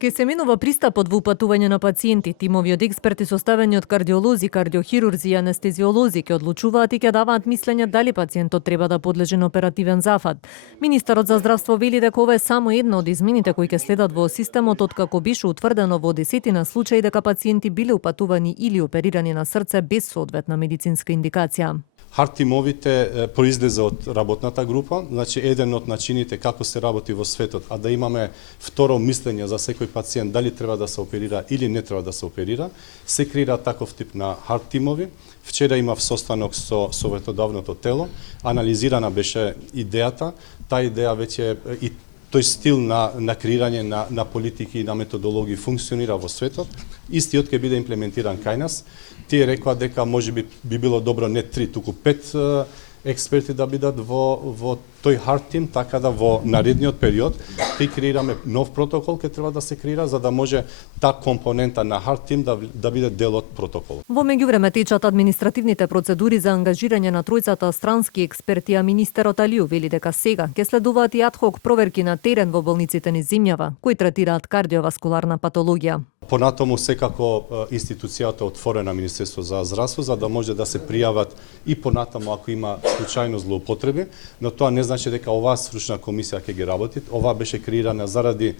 Ке се менува пристапот во упатување на пациенти. Тимови од експерти составени од кардиолози, кардиохирурзи и анестезиолози ќе одлучуваат и ќе даваат мислење дали пациентот треба да подлежи на оперативен зафат. Министерот за здравство вели дека ова е само една од измените кои ќе следат во системот откако беше утврдено во десетина случаи дека пациенти биле упатувани или оперирани на срце без соодветна медицинска индикација. Хартимовите произлезе од работната група, значи еден од начините како се работи во светот, а да имаме второ мислење за секој пациент дали треба да се оперира или не треба да се оперира, се креира таков тип на хартимови. Вчера имав состанок со советодавното тело, анализирана беше идејата, таа идеја веќе и тој стил на креирање на политики и на методологии функционира во светот. Истиот ќе биде имплементиран кај нас. Тие рекоа дека можеби би било добро не 3, туку 5 експерти да бидат во тој hard team, така да во наредниот период ќе креираме нов протокол, ќе треба да се креира за да може таа компонента на hard team да биде дел од протокол. Во меѓувреме течат административните процедури за ангажирање на тројцата странски експерти, а министерот Алиу вели дека сега ќе следуваат и адхок проверки на терен во болниците низ земјава, кои третираат кардиоваскуларна патологија. Понатаму секако институцијата отворена Министерство за здравство за да може да се пријават и понатаму ако има случајно злоупотреби, но тоа не значи дека оваа стручна комисија ќе ги работи. Ова беше креирана заради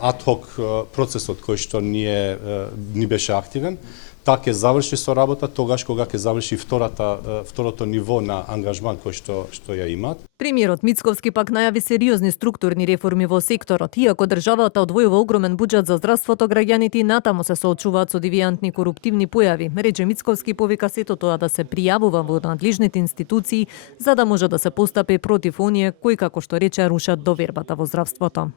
адхок процесот кој што ни беше активен. Таа ќе заврши со работа тогаш кога ќе заврши второто ниво на ангажман кој што ја имаат. Премиерот Мицковски пак најави сериозни структурни реформи во секторот. Иако државата одвојува огромен буџет за здравството, граѓаните и натаму се соочуваат со девијантни коруптивни појави. Рече Мицковски повика сето тоа да се пријавува во надлежните институции за да може да се постапи против оние кои, како што рече, рушат довербата во здравството.